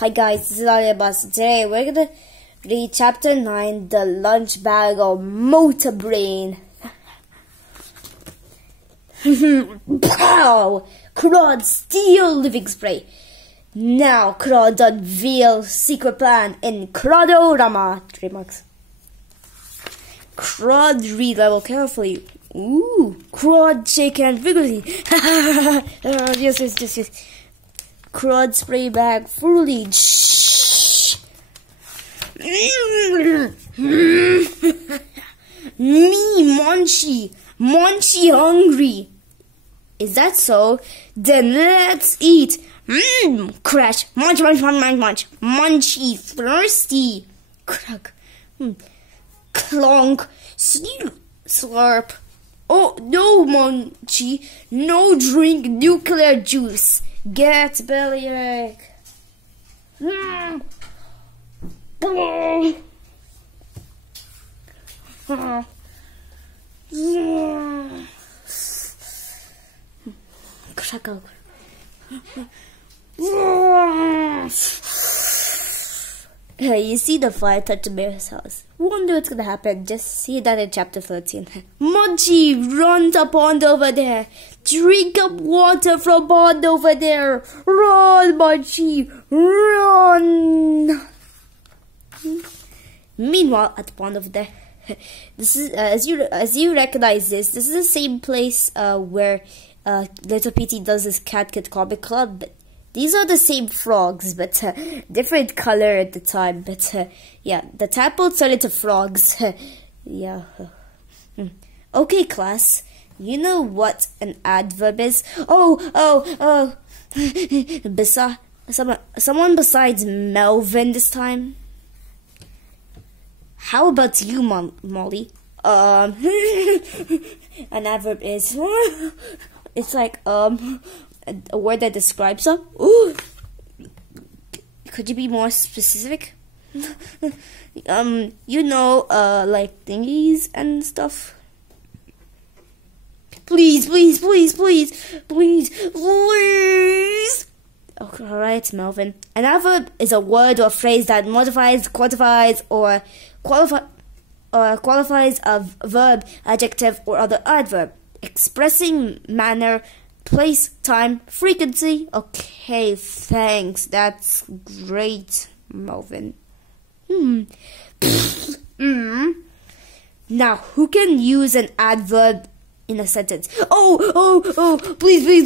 Hi guys, this is Abbas. Today we're gonna read chapter 9, The Lunch Bag of Motor Brain. Pow! Crud steal living spray. Now Crud unveils secret plan in Crudorama. Trademarks. Crud read level carefully. Ooh, Crud shake hand vigorously. Yes. Crud spray bag fully. Me, Munchy hungry. Is that so? Then let's eat. Crash. Munch. Munchy thirsty. Crack. Clonk. Slurp. Oh, no, Munchy. No drink nuclear juice. Get bellyache. Crackle. You see the fire touch the bear's house. Wonder what's gonna happen. Just see that in chapter 13. Munchy, run to pond over there. Drink up water from pond over there. Run, Munchy, run. Meanwhile, at the pond over there, this is as you recognize this. This is the same place where Little Petey does his Cat Kid Comic Club. But these are the same frogs, but different color at the time. But yeah, the tadpoles turned into frogs. Yeah. Okay, class. You know what an adverb is? Oh. Someone besides Melvin this time. How about you, Molly? An adverb is it's like a word that describes a. Ooh, could you be more specific? You know, like thingies and stuff. Please. Okay, alright, Melvin. An adverb is a word or phrase that modifies, quantifies, or qualifies a verb, adjective, or other adverb, expressing manner, place, time, frequency. Okay, thanks. That's great, Melvin. Now, who can use an adverb in a sentence? Oh, please.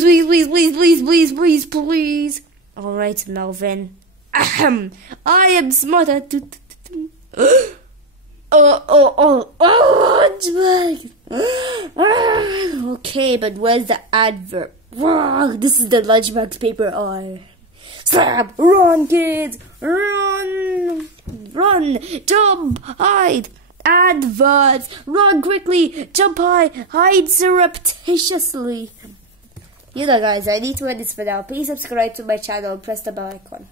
All right, Melvin. I am smarter. Okay, but where's the adverb? This is the lunchbox paper. Slap! Run, kids! Run! Jump! Hide! Adverbs! Run quickly! Jump high! Hide surreptitiously! You know, guys, I need to end this for now. Please subscribe to my channel and press the bell icon.